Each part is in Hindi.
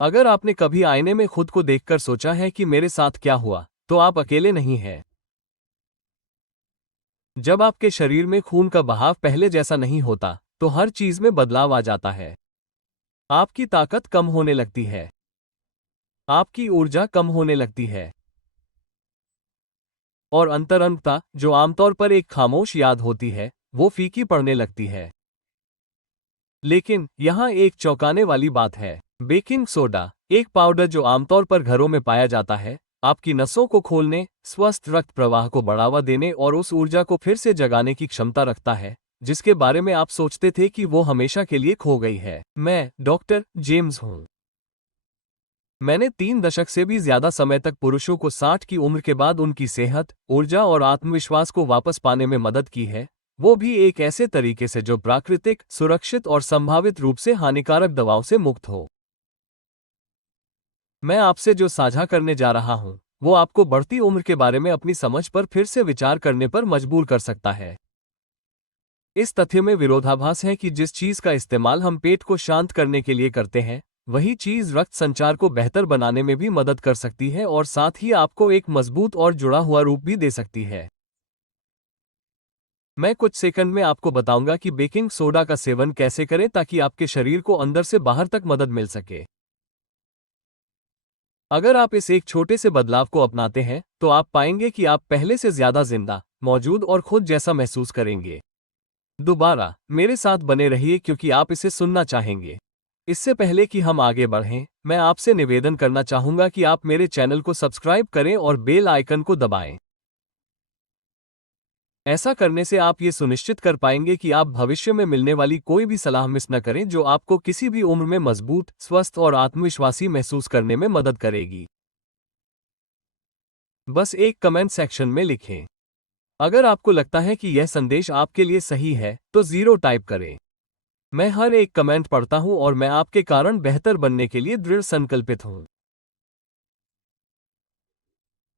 अगर आपने कभी आईने में खुद को देखकर सोचा है कि मेरे साथ क्या हुआ, तो आप अकेले नहीं हैं। जब आपके शरीर में खून का बहाव पहले जैसा नहीं होता, तो हर चीज में बदलाव आ जाता है। आपकी ताकत कम होने लगती है। आपकी ऊर्जा कम होने लगती है। और अंतरंगता, जो आमतौर पर एक खामोश याद होती है, वो फीकी पड़ने लगती है। लेकिन यहाँ एक चौंकाने वाली बात है। बेकिंग सोडा, एक पाउडर जो आमतौर पर घरों में पाया जाता है, आपकी नसों को खोलने, स्वस्थ रक्त प्रवाह को बढ़ावा देने और उस ऊर्जा को फिर से जगाने की क्षमता रखता है, जिसके बारे में आप सोचते थे कि वो हमेशा के लिए खो गई है। मैं डॉक्टर जेम्स हूँ। मैंने 3 दशक से भी ज्यादा समय तक पुरुषों को 60 की उम्र के बाद उनकी सेहत, ऊर्जा और आत्मविश्वास को वापस पाने में मदद की है, वो भी एक ऐसे तरीके से जो प्राकृतिक, सुरक्षित और संभावित रूप से हानिकारक दवाओं से मुक्त हो। मैं आपसे जो साझा करने जा रहा हूं, वो आपको बढ़ती उम्र के बारे में अपनी समझ पर फिर से विचार करने पर मजबूर कर सकता है। इस तथ्य में विरोधाभास है कि जिस चीज का इस्तेमाल हम पेट को शांत करने के लिए करते हैं, वही चीज रक्त संचार को बेहतर बनाने में भी मदद कर सकती है और साथ ही आपको एक मजबूत और जुड़ा हुआ रूप भी दे सकती है। मैं कुछ सेकंड में आपको बताऊंगा कि बेकिंग सोडा का सेवन कैसे करें ताकि आपके शरीर को अंदर से बाहर तक मदद मिल सके। अगर आप इस एक छोटे से बदलाव को अपनाते हैं, तो आप पाएंगे कि आप पहले से ज्यादा जिंदा, मौजूद और खुद जैसा महसूस करेंगे। दोबारा मेरे साथ बने रहिए क्योंकि आप इसे सुनना चाहेंगे। इससे पहले कि हम आगे बढ़ें, मैं आपसे निवेदन करना चाहूंगा कि आप मेरे चैनल को सब्सक्राइब करें और बेल आइकन को दबाएं। ऐसा करने से आप ये सुनिश्चित कर पाएंगे कि आप भविष्य में मिलने वाली कोई भी सलाह मिस न करें जो आपको किसी भी उम्र में मजबूत, स्वस्थ और आत्मविश्वासी महसूस करने में मदद करेगी। बस एक कमेंट सेक्शन में लिखें। अगर आपको लगता है कि यह संदेश आपके लिए सही है, तो 0 टाइप करें। मैं हर एक कमेंट पढ़ता हूं और मैं आपके कारण बेहतर बनने के लिए दृढ़ संकल्पित हूं।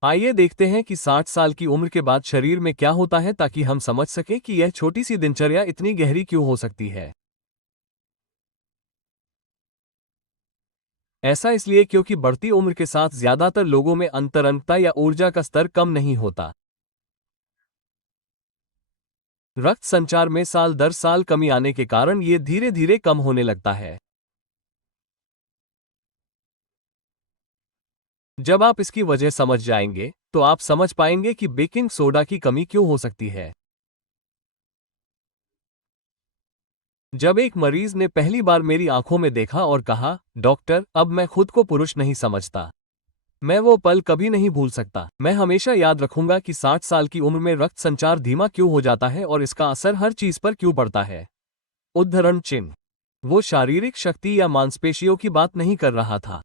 आइए देखते हैं कि 60 साल की उम्र के बाद शरीर में क्या होता है ताकि हम समझ सकें कि यह छोटी सी दिनचर्या इतनी गहरी क्यों हो सकती है। ऐसा इसलिए क्योंकि बढ़ती उम्र के साथ ज्यादातर लोगों में अंतरंगता या ऊर्जा का स्तर कम नहीं होता। रक्त संचार में साल दर साल कमी आने के कारण ये धीरे धीरे कम होने लगता है। जब आप इसकी वजह समझ जाएंगे, तो आप समझ पाएंगे कि बेकिंग सोडा की कमी क्यों हो सकती है। जब एक मरीज ने पहली बार मेरी आंखों में देखा और कहा, डॉक्टर, अब मैं खुद को पुरुष नहीं समझता, मैं वो पल कभी नहीं भूल सकता। मैं हमेशा याद रखूंगा कि 60 साल की उम्र में रक्त संचार धीमा क्यों हो जाता है और इसका असर हर चीज पर क्यों पड़ता है। उद्धरण चिन्ह। वो शारीरिक शक्ति या मांसपेशियों की बात नहीं कर रहा था,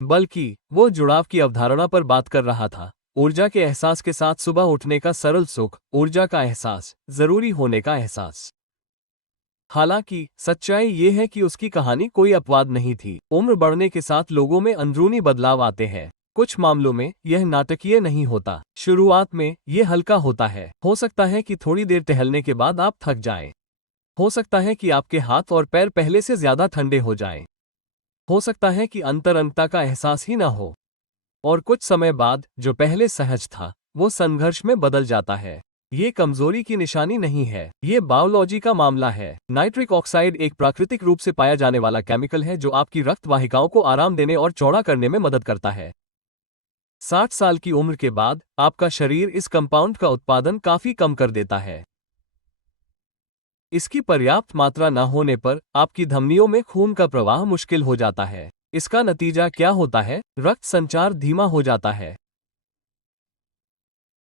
बल्कि वो जुड़ाव की अवधारणा पर बात कर रहा था। ऊर्जा के एहसास के साथ सुबह उठने का सरल सुख, ऊर्जा का एहसास, जरूरी होने का एहसास। हालांकि सच्चाई ये है कि उसकी कहानी कोई अपवाद नहीं थी। उम्र बढ़ने के साथ लोगों में अंदरूनी बदलाव आते हैं। कुछ मामलों में यह नाटकीय नहीं होता। शुरुआत में यह हल्का होता है। हो सकता है कि थोड़ी देर टहलने के बाद आप थक जाएं। हो सकता है कि आपके हाथ और पैर पहले से ज्यादा ठंडे हो जाएं। हो सकता है कि अंतरंगता का एहसास ही न हो। और कुछ समय बाद जो पहले सहज था, वो संघर्ष में बदल जाता है। ये कमजोरी की निशानी नहीं है, ये बायोलॉजी का मामला है। नाइट्रिक ऑक्साइड एक प्राकृतिक रूप से पाया जाने वाला केमिकल है जो आपकी रक्त वाहिकाओं को आराम देने और चौड़ा करने में मदद करता है। 60 साल की उम्र के बाद आपका शरीर इस कंपाउंड का उत्पादन काफी कम कर देता है। इसकी पर्याप्त मात्रा न होने पर आपकी धमनियों में खून का प्रवाह मुश्किल हो जाता है। इसका नतीजा क्या होता है? रक्त संचार धीमा हो जाता है।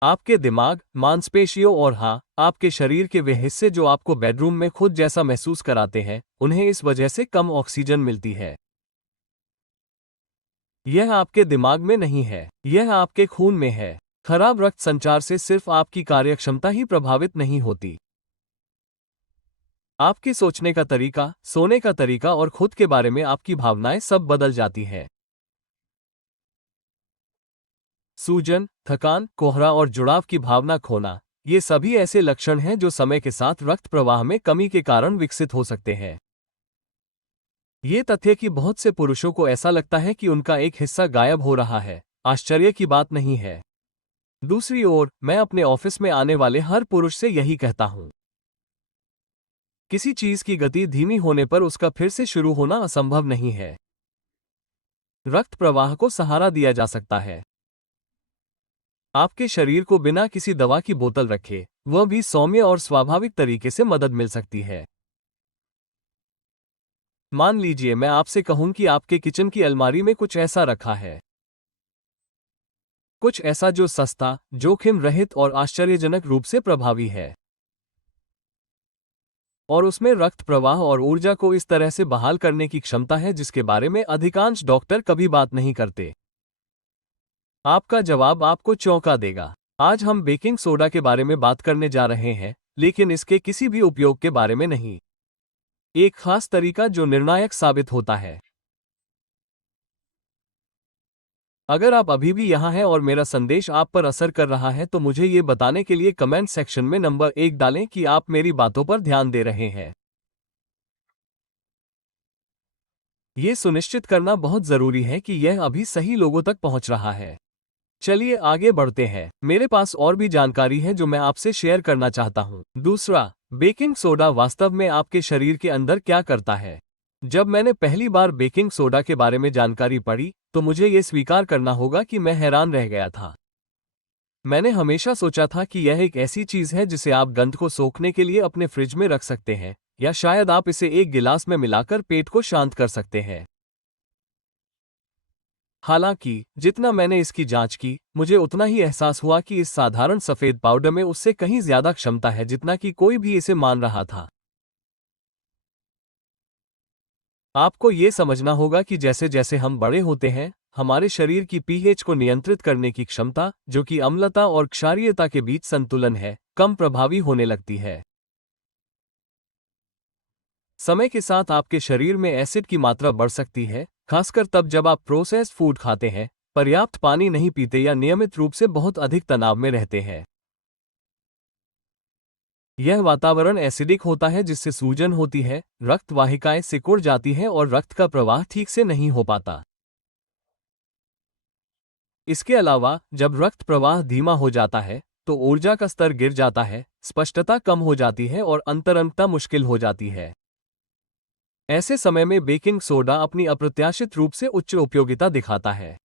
आपके दिमाग, मांसपेशियों और हाँ, आपके शरीर के वे हिस्से जो आपको बेडरूम में खुद जैसा महसूस कराते हैं, उन्हें इस वजह से कम ऑक्सीजन मिलती है। यह आपके दिमाग में नहीं है, यह आपके खून में है। खराब रक्त संचार से सिर्फ आपकी कार्यक्षमता ही प्रभावित नहीं होती। आपके सोचने का तरीका, सोने का तरीका और खुद के बारे में आपकी भावनाएं सब बदल जाती है। सूजन, थकान, कोहरा और जुड़ाव की भावना खोना, ये सभी ऐसे लक्षण हैं जो समय के साथ रक्त प्रवाह में कमी के कारण विकसित हो सकते हैं। ये तथ्य कि बहुत से पुरुषों को ऐसा लगता है कि उनका एक हिस्सा गायब हो रहा है, आश्चर्य की बात नहीं है। दूसरी ओर, मैं अपने ऑफिस में आने वाले हर पुरुष से यही कहता हूं। किसी चीज की गति धीमी होने पर उसका फिर से शुरू होना असंभव नहीं है। रक्त प्रवाह को सहारा दिया जा सकता है। आपके शरीर को बिना किसी दवा की बोतल रखे, वह भी सौम्य और स्वाभाविक तरीके से मदद मिल सकती है। मान लीजिए मैं आपसे कहूं कि आपके किचन की अलमारी में कुछ ऐसा रखा है। कुछ ऐसा जो सस्ता, जोखिम रहित और आश्चर्यजनक रूप से प्रभावी है। और उसमें रक्त प्रवाह और ऊर्जा को इस तरह से बहाल करने की क्षमता है जिसके बारे में अधिकांश डॉक्टर कभी बात नहीं करते। आपका जवाब आपको चौंका देगा। आज हम बेकिंग सोडा के बारे में बात करने जा रहे हैं, लेकिन इसके किसी भी उपयोग के बारे में नहीं। एक खास तरीका जो निर्णायक साबित होता है। अगर आप अभी भी यहाँ हैं और मेरा संदेश आप पर असर कर रहा है तो मुझे ये बताने के लिए कमेंट सेक्शन में नंबर 1 डालें कि आप मेरी बातों पर ध्यान दे रहे हैं। ये सुनिश्चित करना बहुत जरूरी है कि यह अभी सही लोगों तक पहुंच रहा है। चलिए आगे बढ़ते हैं। मेरे पास और भी जानकारी है जो मैं आपसे शेयर करना चाहता हूं। दूसरा, बेकिंग सोडा वास्तव में आपके शरीर के अंदर क्या करता है। जब मैंने पहली बार बेकिंग सोडा के बारे में जानकारी पढ़ी तो मुझे ये स्वीकार करना होगा कि मैं हैरान रह गया था। मैंने हमेशा सोचा था कि यह एक ऐसी चीज है जिसे आप गंध को सोखने के लिए अपने फ्रिज में रख सकते हैं, या शायद आप इसे एक गिलास में मिलाकर पेट को शांत कर सकते हैं। हालांकि जितना मैंने इसकी जांच की, मुझे उतना ही एहसास हुआ कि इस साधारण सफेद पाउडर में उससे कहीं ज्यादा क्षमता है जितना कि कोई भी इसे मान रहा था। आपको ये समझना होगा कि जैसे जैसे हम बड़े होते हैं, हमारे शरीर की पीएच को नियंत्रित करने की क्षमता, जो कि अम्लता और क्षारीयता के बीच संतुलन है, कम प्रभावी होने लगती है। समय के साथ आपके शरीर में एसिड की मात्रा बढ़ सकती है, खासकर तब जब आप प्रोसेस्ड फूड खाते हैं, पर्याप्त पानी नहीं पीते या नियमित रूप से बहुत अधिक तनाव में रहते हैं। यह वातावरण एसिडिक होता है जिससे सूजन होती है, रक्त वाहिकाएं सिकुड़ जाती हैं और रक्त का प्रवाह ठीक से नहीं हो पाता। इसके अलावा जब रक्त प्रवाह धीमा हो जाता है तो ऊर्जा का स्तर गिर जाता है, स्पष्टता कम हो जाती है और अंतरंगता मुश्किल हो जाती है। ऐसे समय में बेकिंग सोडा अपनी अप्रत्याशित रूप से उच्च उपयोगिता दिखाता है।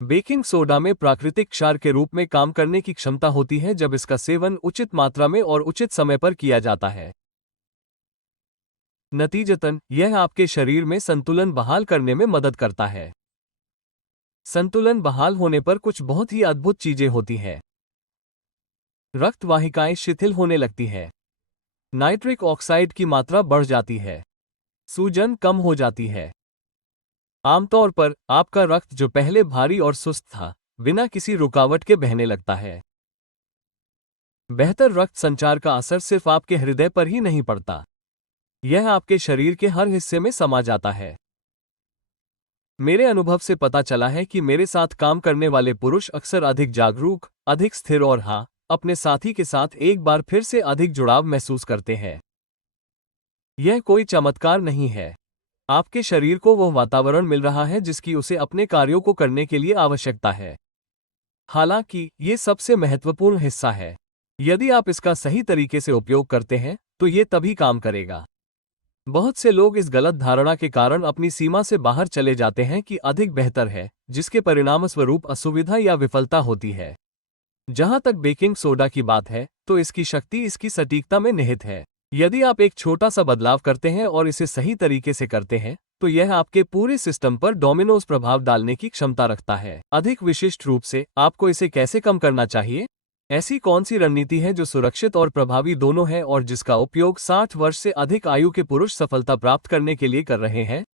बेकिंग सोडा में प्राकृतिक क्षार के रूप में काम करने की क्षमता होती है जब इसका सेवन उचित मात्रा में और उचित समय पर किया जाता है। नतीजतन यह आपके शरीर में संतुलन बहाल करने में मदद करता है। संतुलन बहाल होने पर कुछ बहुत ही अद्भुत चीजें होती हैं। रक्त वाहिकाएं शिथिल होने लगती है। नाइट्रिक ऑक्साइड की मात्रा बढ़ जाती है। सूजन कम हो जाती है। आमतौर पर आपका रक्त जो पहले भारी और सुस्त था, बिना किसी रुकावट के बहने लगता है। बेहतर रक्त संचार का असर सिर्फ आपके हृदय पर ही नहीं पड़ता, यह आपके शरीर के हर हिस्से में समा जाता है। मेरे अनुभव से पता चला है कि मेरे साथ काम करने वाले पुरुष अक्सर अधिक जागरूक, अधिक स्थिर और हाँ, अपने साथी के साथ एक बार फिर से अधिक जुड़ाव महसूस करते हैं। यह कोई चमत्कार नहीं है। आपके शरीर को वह वातावरण मिल रहा है जिसकी उसे अपने कार्यों को करने के लिए आवश्यकता है। हालांकि ये सबसे महत्वपूर्ण हिस्सा है। यदि आप इसका सही तरीके से उपयोग करते हैं तो ये तभी काम करेगा। बहुत से लोग इस गलत धारणा के कारण अपनी सीमा से बाहर चले जाते हैं कि अधिक बेहतर है, जिसके परिणामस्वरूप असुविधा या विफलता होती है। जहां तक बेकिंग सोडा की बात है तो इसकी शक्ति इसकी सटीकता में निहित है। यदि आप एक छोटा सा बदलाव करते हैं और इसे सही तरीके से करते हैं तो यह आपके पूरे सिस्टम पर डोमिनोज प्रभाव डालने की क्षमता रखता है। अधिक विशिष्ट रूप से आपको इसे कैसे कम करना चाहिए? ऐसी कौन सी रणनीति है जो सुरक्षित और प्रभावी दोनों है और जिसका उपयोग 60 वर्ष से अधिक आयु के पुरुष सफलता प्राप्त करने के लिए कर रहे हैं?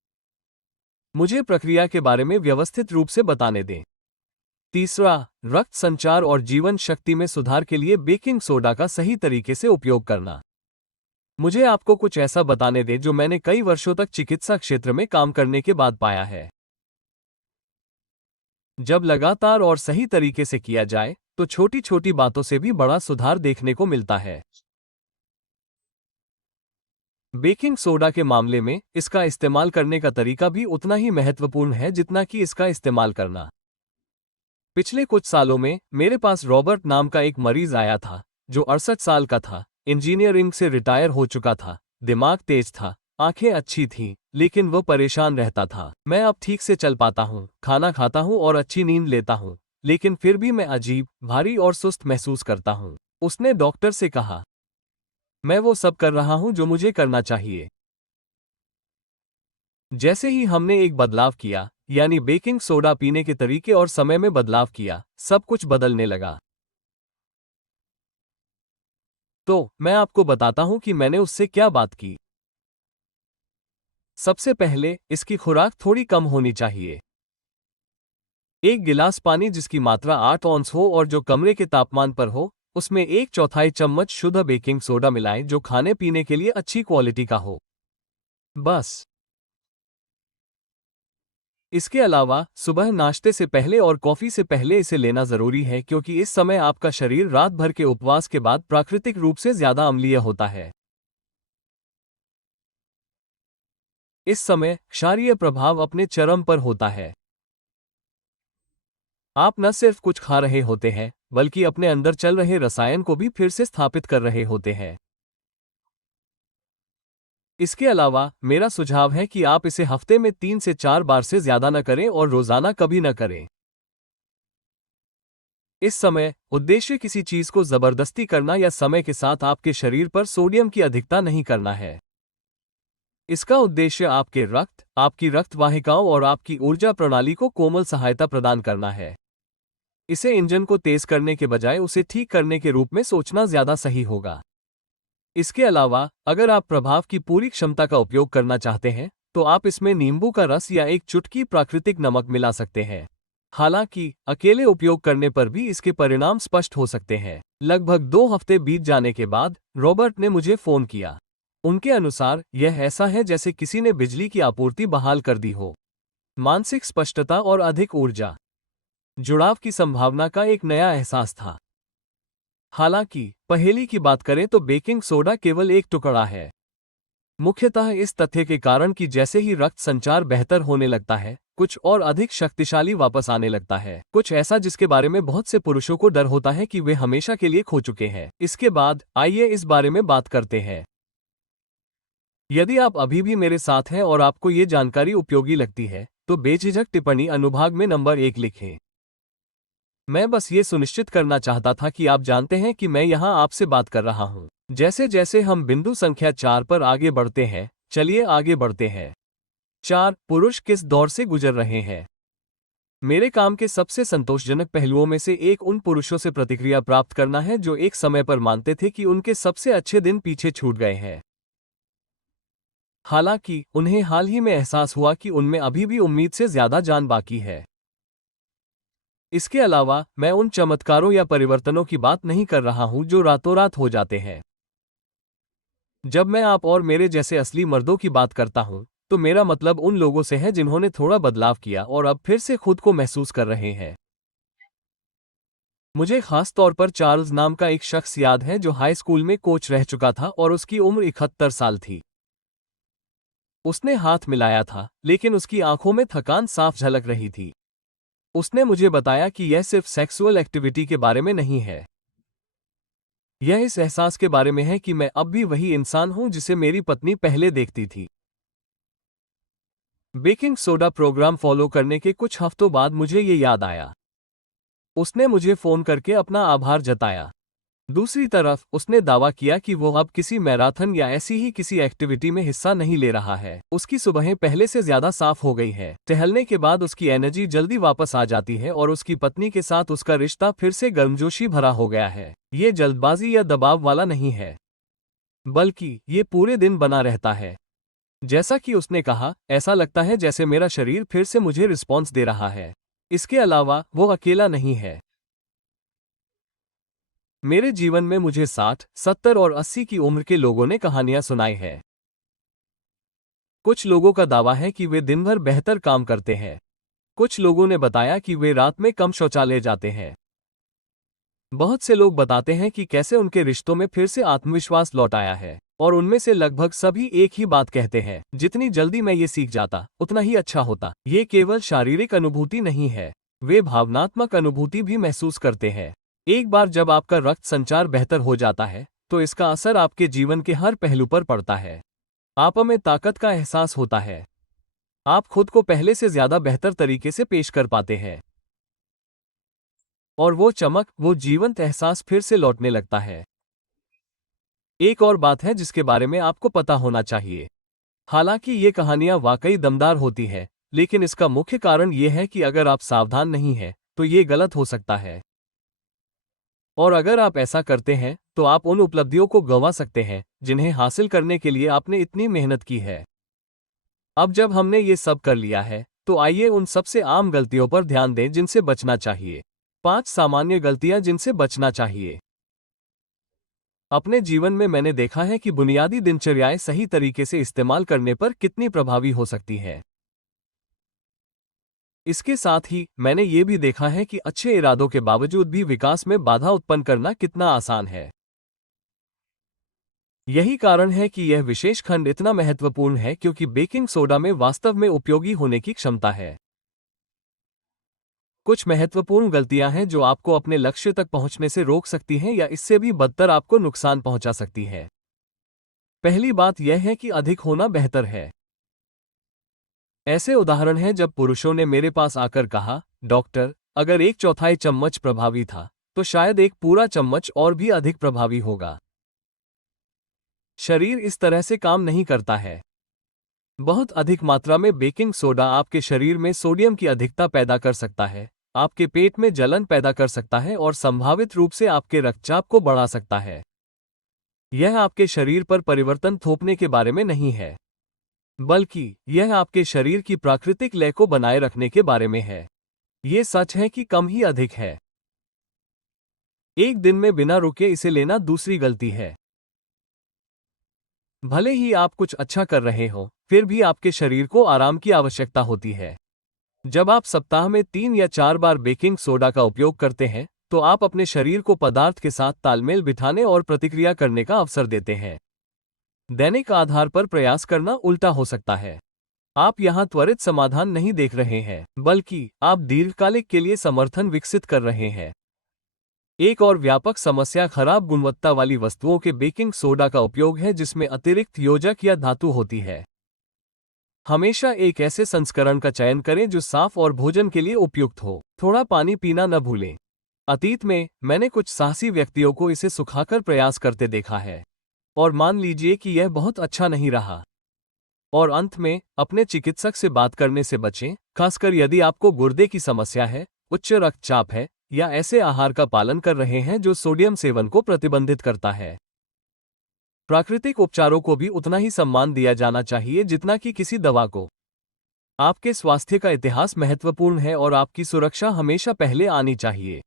मुझे प्रक्रिया के बारे में व्यवस्थित रूप से बताने दें। तीसरा, रक्त संचार और जीवन शक्ति में सुधार के लिए बेकिंग सोडा का सही तरीके से उपयोग करना। मुझे आपको कुछ ऐसा बताने दें जो मैंने कई वर्षों तक चिकित्सा क्षेत्र में काम करने के बाद पाया है। जब लगातार और सही तरीके से किया जाए तो छोटी छोटी बातों से भी बड़ा सुधार देखने को मिलता है। बेकिंग सोडा के मामले में इसका इस्तेमाल करने का तरीका भी उतना ही महत्वपूर्ण है जितना कि इसका इस्तेमाल करना। पिछले कुछ सालों में मेरे पास रॉबर्ट नाम का एक मरीज आया था जो 68 साल का था, इंजीनियरिंग से रिटायर हो चुका था, दिमाग तेज था, आंखें अच्छी थीं, लेकिन वो परेशान रहता था। मैं अब ठीक से चल पाता हूँ, खाना खाता हूँ और अच्छी नींद लेता हूँ, लेकिन फिर भी मैं अजीब, भारी और सुस्त महसूस करता हूँ। उसने डॉक्टर से कहा, मैं वो सब कर रहा हूँ जो मुझे करना चाहिए। जैसे ही हमने एक बदलाव किया, यानी बेकिंग सोडा पीने के तरीके और समय में बदलाव किया, सब कुछ बदलने लगा। तो मैं आपको बताता हूं कि मैंने उससे क्या बात की। सबसे पहले इसकी खुराक थोड़ी कम होनी चाहिए। एक गिलास पानी जिसकी मात्रा 8 औंस हो और जो कमरे के तापमान पर हो, उसमें 1/4 चम्मच शुद्ध बेकिंग सोडा मिलाएं जो खाने पीने के लिए अच्छी क्वालिटी का हो। बस। इसके अलावा सुबह नाश्ते से पहले और कॉफी से पहले इसे लेना जरूरी है क्योंकि इस समय आपका शरीर रात भर के उपवास के बाद प्राकृतिक रूप से ज्यादा अम्लीय होता है। इस समय क्षारीय प्रभाव अपने चरम पर होता है। आप न सिर्फ कुछ खा रहे होते हैं, बल्कि अपने अंदर चल रहे रसायन को भी फिर से स्थापित कर रहे होते हैं। इसके अलावा मेरा सुझाव है कि आप इसे हफ्ते में 3 से 4 बार से ज्यादा न करें और रोजाना कभी न करें। इस समय उद्देश्य किसी चीज को जबरदस्ती करना या समय के साथ आपके शरीर पर सोडियम की अधिकता नहीं करना है। इसका उद्देश्य आपके रक्त, आपकी रक्त वाहिकाओं और आपकी ऊर्जा प्रणाली को कोमल सहायता प्रदान करना है। इसे इंजन को तेज करने के बजाय उसे ठीक करने के रूप में सोचना ज्यादा सही होगा। इसके अलावा अगर आप प्रभाव की पूरी क्षमता का उपयोग करना चाहते हैं, तो आप इसमें नींबू का रस या एक चुटकी प्राकृतिक नमक मिला सकते हैं। हालांकि अकेले उपयोग करने पर भी इसके परिणाम स्पष्ट हो सकते हैं। लगभग 2 हफ्ते बीत जाने के बाद रॉबर्ट ने मुझे फोन किया। उनके अनुसार यह ऐसा है जैसे किसी ने बिजली की आपूर्ति बहाल कर दी हो। मानसिक स्पष्टता और अधिक ऊर्जा, जुड़ाव की संभावना का एक नया एहसास था। हालांकि पहेली की बात करें तो बेकिंग सोडा केवल एक टुकड़ा है, मुख्यतः इस तथ्य के कारण कि जैसे ही रक्त संचार बेहतर होने लगता है, कुछ और अधिक शक्तिशाली वापस आने लगता है। कुछ ऐसा जिसके बारे में बहुत से पुरुषों को डर होता है कि वे हमेशा के लिए खो चुके हैं। इसके बाद आइए इस बारे में बात करते हैं। यदि आप अभी भी मेरे साथ हैं और आपको ये जानकारी उपयोगी लगती है, तो बेझिझक टिप्पणी अनुभाग में नंबर 1 लिखें। मैं बस ये सुनिश्चित करना चाहता था कि आप जानते हैं कि मैं यहाँ आपसे बात कर रहा हूँ। जैसे जैसे हम बिंदु संख्या 4 पर आगे बढ़ते हैं, चलिए आगे बढ़ते हैं। 4. पुरुष किस दौर से गुजर रहे हैं? मेरे काम के सबसे संतोषजनक पहलुओं में से एक उन पुरुषों से प्रतिक्रिया प्राप्त करना है जो एक समय पर मानते थे कि उनके सबसे अच्छे दिन पीछे छूट गए हैं। हालांकि उन्हें हाल ही में एहसास हुआ कि उनमें अभी भी उम्मीद से ज्यादा जान बाकी है। इसके अलावा मैं उन चमत्कारों या परिवर्तनों की बात नहीं कर रहा हूं जो रातों रात हो जाते हैं। जब मैं आप और मेरे जैसे असली मर्दों की बात करता हूं, तो मेरा मतलब उन लोगों से है जिन्होंने थोड़ा बदलाव किया और अब फिर से खुद को महसूस कर रहे हैं। मुझे खास तौर पर चार्ल्स नाम का एक शख्स याद है जो हाई स्कूल में कोच रह चुका था और उसकी उम्र 71 साल थी। उसने हाथ मिलाया था, लेकिन उसकी आंखों में थकान साफ झलक रही थी। उसने मुझे बताया कि यह सिर्फ सेक्सुअल एक्टिविटी के बारे में नहीं है। यह इस एहसास के बारे में है कि मैं अब भी वही इंसान हूं जिसे मेरी पत्नी पहले देखती थी। बेकिंग सोडा प्रोग्राम फॉलो करने के कुछ हफ्तों बाद मुझे ये याद आया। उसने मुझे फोन करके अपना आभार जताया। दूसरी तरफ उसने दावा किया कि वो अब किसी मैराथन या ऐसी ही किसी एक्टिविटी में हिस्सा नहीं ले रहा है। उसकी सुबहें पहले से ज्यादा साफ हो गई है। टहलने के बाद उसकी एनर्जी जल्दी वापस आ जाती है और उसकी पत्नी के साथ उसका रिश्ता फिर से गर्मजोशी भरा हो गया है। ये जल्दबाजी या दबाव वाला नहीं है, बल्कि ये पूरे दिन बना रहता है। जैसा कि उसने कहा, ऐसा लगता है जैसे मेरा शरीर फिर से मुझे रिस्पॉन्स दे रहा है। इसके अलावा वो अकेला नहीं है। मेरे जीवन में मुझे 60, 70 और 80 की उम्र के लोगों ने कहानियां सुनाई है। कुछ लोगों का दावा है कि वे दिन भर बेहतर काम करते हैं। कुछ लोगों ने बताया कि वे रात में कम शौचालय जाते हैं। बहुत से लोग बताते हैं कि कैसे उनके रिश्तों में फिर से आत्मविश्वास लौट आया है, और उनमें से लगभग सभी एक ही बात कहते हैं, जितनी जल्दी मैं ये सीख जाता उतना ही अच्छा होता। ये केवल शारीरिक अनुभूति नहीं है, वे भावनात्मक अनुभूति भी महसूस करते हैं। एक बार जब आपका रक्त संचार बेहतर हो जाता है तो इसका असर आपके जीवन के हर पहलू पर पड़ता है। आप में ताकत का एहसास होता है, आप खुद को पहले से ज्यादा बेहतर तरीके से पेश कर पाते हैं, और वो चमक, वो जीवंत एहसास फिर से लौटने लगता है। एक और बात है जिसके बारे में आपको पता होना चाहिए। हालांकि ये कहानियां वाकई दमदार होती हैं, लेकिन इसका मुख्य कारण ये है कि अगर आप सावधान नहीं हैं, तो ये गलत हो सकता है। और अगर आप ऐसा करते हैं, तो आप उन उपलब्धियों को गंवा सकते हैं जिन्हें हासिल करने के लिए आपने इतनी मेहनत की है। अब जब हमने ये सब कर लिया है, तो आइए उन सबसे आम गलतियों पर ध्यान दें जिनसे बचना चाहिए। 5 सामान्य गलतियां जिनसे बचना चाहिए। अपने जीवन में मैंने देखा है कि बुनियादी दिनचर्याएं सही तरीके से इस्तेमाल करने पर कितनी प्रभावी हो सकती हैं। इसके साथ ही मैंने ये भी देखा है कि अच्छे इरादों के बावजूद भी विकास में बाधा उत्पन्न करना कितना आसान है। यही कारण है कि यह विशेष खंड इतना महत्वपूर्ण है, क्योंकि बेकिंग सोडा में वास्तव में उपयोगी होने की क्षमता है। कुछ महत्वपूर्ण गलतियां हैं जो आपको अपने लक्ष्य तक पहुंचने से रोक सकती हैं या इससे भी बदतर आपको नुकसान पहुंचा सकती हैं। पहली बात यह है कि अधिक होना बेहतर है। ऐसे उदाहरण हैं जब पुरुषों ने मेरे पास आकर कहा, डॉक्टर, अगर 1/4 चम्मच प्रभावी था, तो शायद एक पूरा चम्मच और भी अधिक प्रभावी होगा। शरीर इस तरह से काम नहीं करता है। बहुत अधिक मात्रा में बेकिंग सोडा आपके शरीर में सोडियम की अधिकता पैदा कर सकता है, आपके पेट में जलन पैदा कर सकता है और संभावित रूप से आपके रक्तचाप को बढ़ा सकता है। यह आपके शरीर पर परिवर्तन थोपने के बारे में नहीं है, बल्कि यह आपके शरीर की प्राकृतिक लय को बनाए रखने के बारे में है। ये सच है कि कम ही अधिक है। एक दिन में बिना रुके इसे लेना दूसरी गलती है। भले ही आप कुछ अच्छा कर रहे हो, फिर भी आपके शरीर को आराम की आवश्यकता होती है। जब आप सप्ताह में 3 या 4 बार बेकिंग सोडा का उपयोग करते हैं, तो आप अपने शरीर को पदार्थ के साथ तालमेल बिठाने और प्रतिक्रिया करने का अवसर देते हैं। दैनिक आधार पर प्रयास करना उल्टा हो सकता है। आप यहां त्वरित समाधान नहीं देख रहे हैं, बल्कि आप दीर्घकालिक के लिए समर्थन विकसित कर रहे हैं। एक और व्यापक समस्या खराब गुणवत्ता वाली वस्तुओं के बेकिंग सोडा का उपयोग है, जिसमें अतिरिक्त योजक या धातु होती है। हमेशा एक ऐसे संस्करण का चयन करें जो साफ और भोजन के लिए उपयुक्त हो। थोड़ा पानी पीना न भूलें। अतीत में मैंने कुछ साहसी व्यक्तियों को इसे सुखाकर प्रयास करते देखा है, और मान लीजिए कि यह बहुत अच्छा नहीं रहा। और अंत में अपने चिकित्सक से बात करने से बचें, खासकर यदि आपको गुर्दे की समस्या है, उच्च रक्तचाप है, या ऐसे आहार का पालन कर रहे हैं जो सोडियम सेवन को प्रतिबंधित करता है। प्राकृतिक उपचारों को भी उतना ही सम्मान दिया जाना चाहिए जितना कि किसी दवा को। आपके स्वास्थ्य का इतिहास महत्वपूर्ण है और आपकी सुरक्षा हमेशा पहले आनी चाहिए।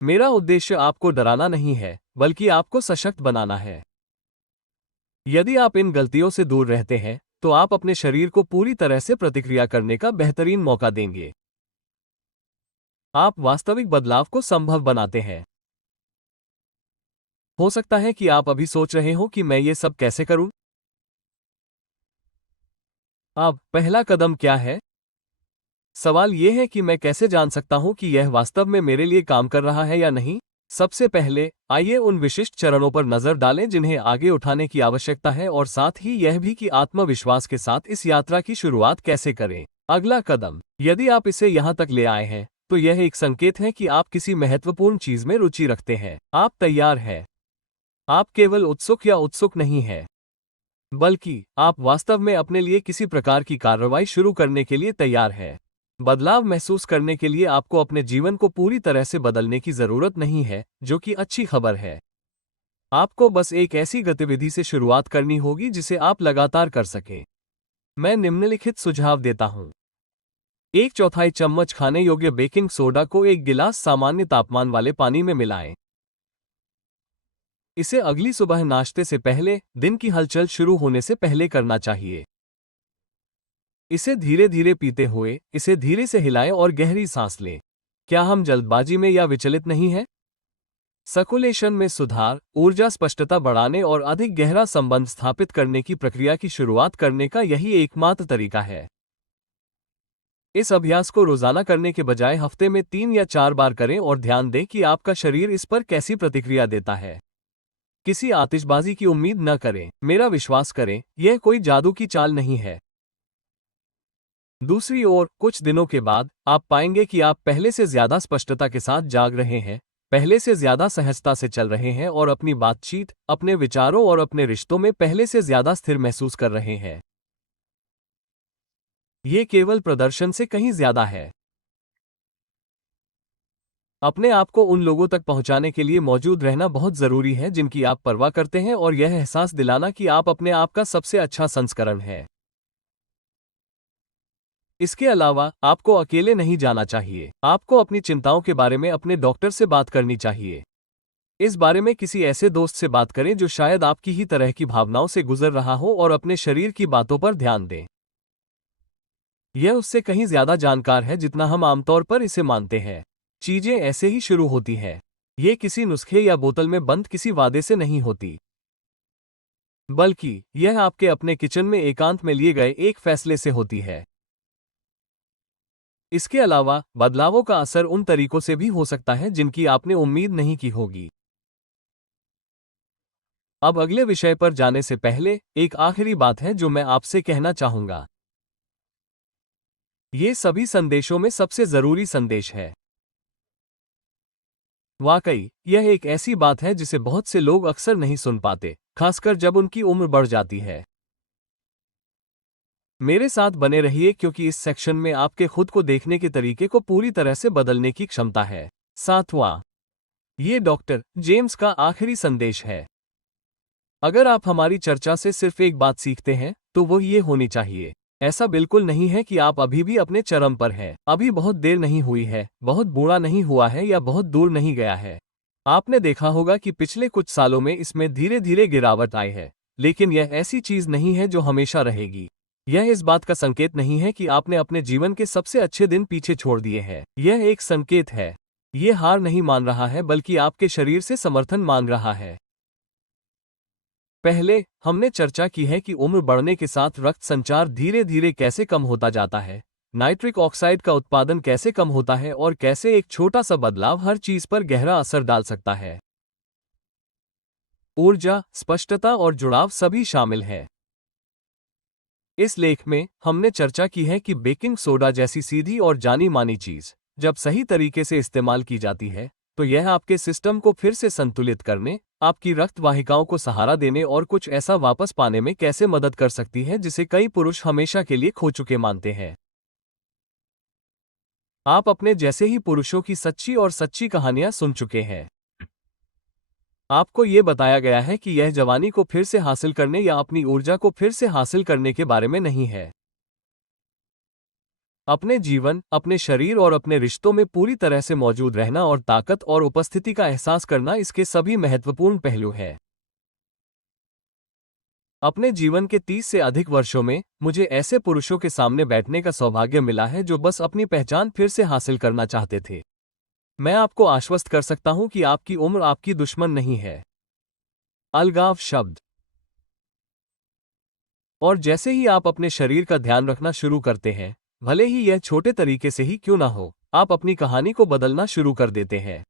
मेरा उद्देश्य आपको डराना नहीं है, बल्कि आपको सशक्त बनाना है। यदि आप इन गलतियों से दूर रहते हैं, तो आप अपने शरीर को पूरी तरह से प्रतिक्रिया करने का बेहतरीन मौका देंगे। आप वास्तविक बदलाव को संभव बनाते हैं। हो सकता है कि आप अभी सोच रहे हो कि मैं ये सब कैसे करूं? अब पहला कदम क्या है? सवाल यह है कि मैं कैसे जान सकता हूं कि यह वास्तव में मेरे लिए काम कर रहा है या नहीं? सबसे पहले आइए उन विशिष्ट चरणों पर नजर डालें जिन्हें आगे उठाने की आवश्यकता है, और साथ ही यह भी कि आत्मविश्वास के साथ इस यात्रा की शुरुआत कैसे करें। अगला कदम, यदि आप इसे यहां तक ले आए हैं, तो यह एक संकेत है कि आप किसी महत्वपूर्ण चीज में रुचि रखते हैं। आप तैयार हैं। आप केवल उत्सुक या उत्सुक नहीं हैं, बल्कि आप वास्तव में अपने लिए किसी प्रकार की कार्रवाई शुरू करने के लिए तैयार हैं। बदलाव महसूस करने के लिए आपको अपने जीवन को पूरी तरह से बदलने की जरूरत नहीं है, जो कि अच्छी खबर है। आपको बस एक ऐसी गतिविधि से शुरुआत करनी होगी जिसे आप लगातार कर सकें। मैं निम्नलिखित सुझाव देता हूं। 1/4 चम्मच खाने योग्य बेकिंग सोडा को 1 गिलास सामान्य तापमान वाले पानी में मिलाएं। इसे अगली सुबह नाश्ते से पहले, दिन की हलचल शुरू होने से पहले करना चाहिए। इसे धीरे धीरे पीते हुए इसे धीरे से हिलाएं और गहरी सांस लें। क्या हम जल्दबाजी में या विचलित नहीं हैं? सर्कुलेशन में सुधार, ऊर्जा स्पष्टता बढ़ाने और अधिक गहरा संबंध स्थापित करने की प्रक्रिया की शुरुआत करने का यही एकमात्र तरीका है। इस अभ्यास को रोजाना करने के बजाय हफ्ते में 3 या 4 बार करें और ध्यान दें कि आपका शरीर इस पर कैसी प्रतिक्रिया देता है। किसी आतिशबाजी की उम्मीद न करें, मेरा विश्वास करें, यह कोई जादू की चाल नहीं है। दूसरी ओर, कुछ दिनों के बाद आप पाएंगे कि आप पहले से ज्यादा स्पष्टता के साथ जाग रहे हैं, पहले से ज्यादा सहजता से चल रहे हैं और अपनी बातचीत, अपने विचारों और अपने रिश्तों में पहले से ज्यादा स्थिर महसूस कर रहे हैं। ये केवल प्रदर्शन से कहीं ज्यादा है। अपने आप को उन लोगों तक पहुंचाने के लिए मौजूद रहना बहुत जरूरी है जिनकी आप परवाह करते हैं और यह एहसास दिलाना कि आप अपने आप का सबसे अच्छा संस्करण हैं। इसके अलावा आपको अकेले नहीं जाना चाहिए। आपको अपनी चिंताओं के बारे में अपने डॉक्टर से बात करनी चाहिए। इस बारे में किसी ऐसे दोस्त से बात करें जो शायद आपकी ही तरह की भावनाओं से गुजर रहा हो और अपने शरीर की बातों पर ध्यान दें। यह उससे कहीं ज्यादा जानकार है जितना हम आमतौर पर इसे मानते हैं। चीजें ऐसे ही शुरू होती हैं। ये किसी नुस्खे या बोतल में बंद किसी वादे से नहीं होती, बल्कि यह आपके अपने किचन में एकांत में लिए गए एक फैसले से होती है। इसके अलावा बदलावों का असर उन तरीकों से भी हो सकता है जिनकी आपने उम्मीद नहीं की होगी। अब अगले विषय पर जाने से पहले एक आखिरी बात है जो मैं आपसे कहना चाहूंगा। ये सभी संदेशों में सबसे जरूरी संदेश है। वाकई, यह एक ऐसी बात है जिसे बहुत से लोग अक्सर नहीं सुन पाते, खासकर जब उनकी उम्र बढ़ जाती है। मेरे साथ बने रहिए क्योंकि इस सेक्शन में आपके खुद को देखने के तरीके को पूरी तरह से बदलने की क्षमता है। 7वां, ये डॉक्टर जेम्स का आखिरी संदेश है। अगर आप हमारी चर्चा से सिर्फ एक बात सीखते हैं तो वो ये होनी चाहिए। ऐसा बिल्कुल नहीं है कि आप अभी भी अपने चरम पर हैं। अभी बहुत देर नहीं हुई है, बहुत बूढ़ा नहीं हुआ है या बहुत दूर नहीं गया है। आपने देखा होगा कि पिछले कुछ सालों में इसमें धीरे धीरे गिरावट आई है, लेकिन यह ऐसी चीज नहीं है जो हमेशा रहेगी। यह इस बात का संकेत नहीं है कि आपने अपने जीवन के सबसे अच्छे दिन पीछे छोड़ दिए हैं। यह एक संकेत है। ये हार नहीं मान रहा है बल्कि आपके शरीर से समर्थन मांग रहा है। पहले हमने चर्चा की है कि उम्र बढ़ने के साथ रक्त संचार धीरे धीरे कैसे कम होता जाता है, नाइट्रिक ऑक्साइड का उत्पादन कैसे कम होता है और कैसे एक छोटा सा बदलाव हर चीज पर गहरा असर डाल सकता है। ऊर्जा, स्पष्टता और जुड़ाव सभी शामिल है। इस लेख में हमने चर्चा की है कि बेकिंग सोडा जैसी सीधी और जानी मानी चीज जब सही तरीके से इस्तेमाल की जाती है तो यह आपके सिस्टम को फिर से संतुलित करने, आपकी रक्त वाहिकाओं को सहारा देने और कुछ ऐसा वापस पाने में कैसे मदद कर सकती है जिसे कई पुरुष हमेशा के लिए खो चुके मानते हैं। आप अपने जैसे ही पुरुषों की सच्ची और सच्ची कहानियां सुन चुके हैं। आपको ये बताया गया है कि यह जवानी को फिर से हासिल करने या अपनी ऊर्जा को फिर से हासिल करने के बारे में नहीं है। अपने जीवन, अपने शरीर और अपने रिश्तों में पूरी तरह से मौजूद रहना और ताकत और उपस्थिति का एहसास करना इसके सभी महत्वपूर्ण पहलू हैं। अपने जीवन के 30 से अधिक वर्षों में मुझे ऐसे पुरुषों के सामने बैठने का सौभाग्य मिला है जो बस अपनी पहचान फिर से हासिल करना चाहते थे। मैं आपको आश्वस्त कर सकता हूं कि आपकी उम्र आपकी दुश्मन नहीं है। अलगाव शब्द। और जैसे ही आप अपने शरीर का ध्यान रखना शुरू करते हैं, भले ही यह छोटे तरीके से ही क्यों ना हो, आप अपनी कहानी को बदलना शुरू कर देते हैं।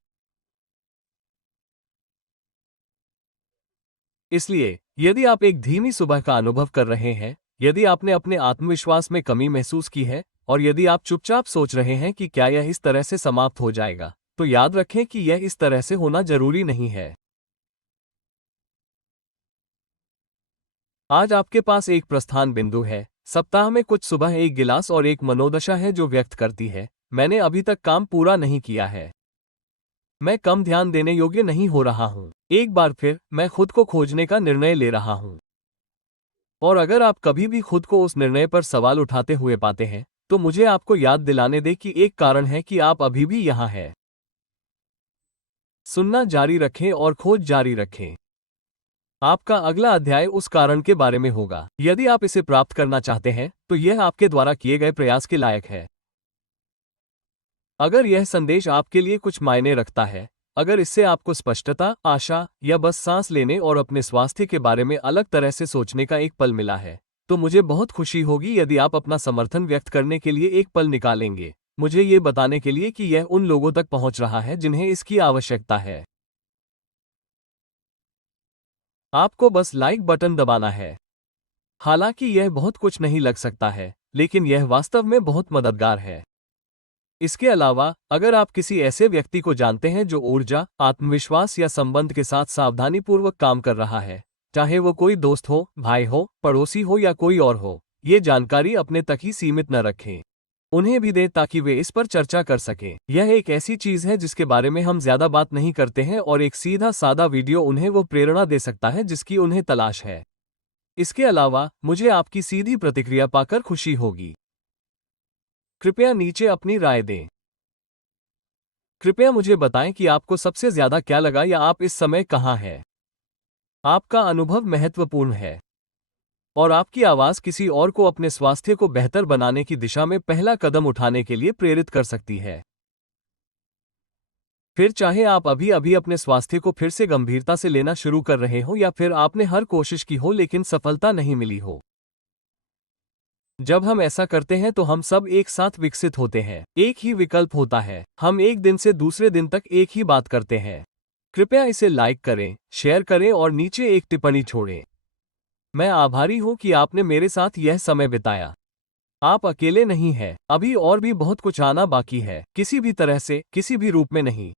इसलिए यदि आप एक धीमी सुबह का अनुभव कर रहे हैं, यदि आपने अपने आत्मविश्वास में कमी महसूस की है और यदि आप चुपचाप सोच रहे हैं कि क्या यह इस तरह से समाप्त हो जाएगा, तो याद रखें कि यह इस तरह से होना जरूरी नहीं है। आज आपके पास एक प्रस्थान बिंदु है। सप्ताह में कुछ सुबह एक गिलास और एक मनोदशा है जो व्यक्त करती है, मैंने अभी तक काम पूरा नहीं किया है। मैं कम ध्यान देने योग्य नहीं हो रहा हूँ। एक बार फिर मैं खुद को खोजने का निर्णय ले रहा हूँ। और अगर आप कभी भी खुद को उस निर्णय पर सवाल उठाते हुए पाते हैं, तो मुझे आपको याद दिलाने दें कि एक कारण है कि आप अभी भी यहाँ हैं। सुनना जारी रखें और खोज जारी रखें। आपका अगला अध्याय उस कारण के बारे में होगा। यदि आप इसे प्राप्त करना चाहते हैं, तो यह आपके द्वारा किए गए प्रयास के लायक है। अगर यह संदेश आपके लिए कुछ मायने रखता है, अगर इससे आपको स्पष्टता, आशा या बस सांस लेने और अपने स्वास्थ्य के बारे में अलग तरह से सोचने का एक पल मिला है, तो मुझे बहुत खुशी होगी यदि आप अपना समर्थन व्यक्त करने के लिए एक पल निकालेंगे, मुझे ये बताने के लिए कि यह उन लोगों तक पहुंच रहा है जिन्हें इसकी आवश्यकता है। आपको बस लाइक बटन दबाना है। हालांकि यह बहुत कुछ नहीं लग सकता है, लेकिन यह वास्तव में बहुत मददगार है। इसके अलावा, अगर आप किसी ऐसे व्यक्ति को जानते हैं जो ऊर्जा, आत्मविश्वास या संबंध के साथ सावधानीपूर्वक काम कर रहा है, चाहे वो कोई दोस्त हो, भाई हो, पड़ोसी हो या कोई और हो, ये जानकारी अपने तक ही सीमित न रखें। उन्हें भी दें ताकि वे इस पर चर्चा कर सकें। यह एक ऐसी चीज है जिसके बारे में हम ज्यादा बात नहीं करते हैं और एक सीधा सादा वीडियो उन्हें वो प्रेरणा दे सकता है जिसकी उन्हें तलाश है। इसके अलावा, मुझे आपकी सीधी प्रतिक्रिया पाकर खुशी होगी। कृपया नीचे अपनी राय दें। कृपया मुझे बताएं कि आपको सबसे ज्यादा क्या लगा या आप इस समय कहां हैं। आपका अनुभव महत्वपूर्ण है और आपकी आवाज किसी और को अपने स्वास्थ्य को बेहतर बनाने की दिशा में पहला कदम उठाने के लिए प्रेरित कर सकती है। फिर चाहे आप अभी अभी अपने स्वास्थ्य को फिर से गंभीरता से लेना शुरू कर रहे हो या फिर आपने हर कोशिश की हो लेकिन सफलता नहीं मिली हो। जब हम ऐसा करते हैं तो हम सब एक साथ विकसित होते हैं। एक ही विकल्प होता है, हम एक दिन से दूसरे दिन तक एक ही बात करते हैं। कृपया इसे लाइक करें, शेयर करें और नीचे एक टिप्पणी छोड़ें। मैं आभारी हूं कि आपने मेरे साथ यह समय बिताया। आप अकेले नहीं हैं, अभी और भी बहुत कुछ आना बाकी है, किसी भी तरह से, किसी भी रूप में नहीं।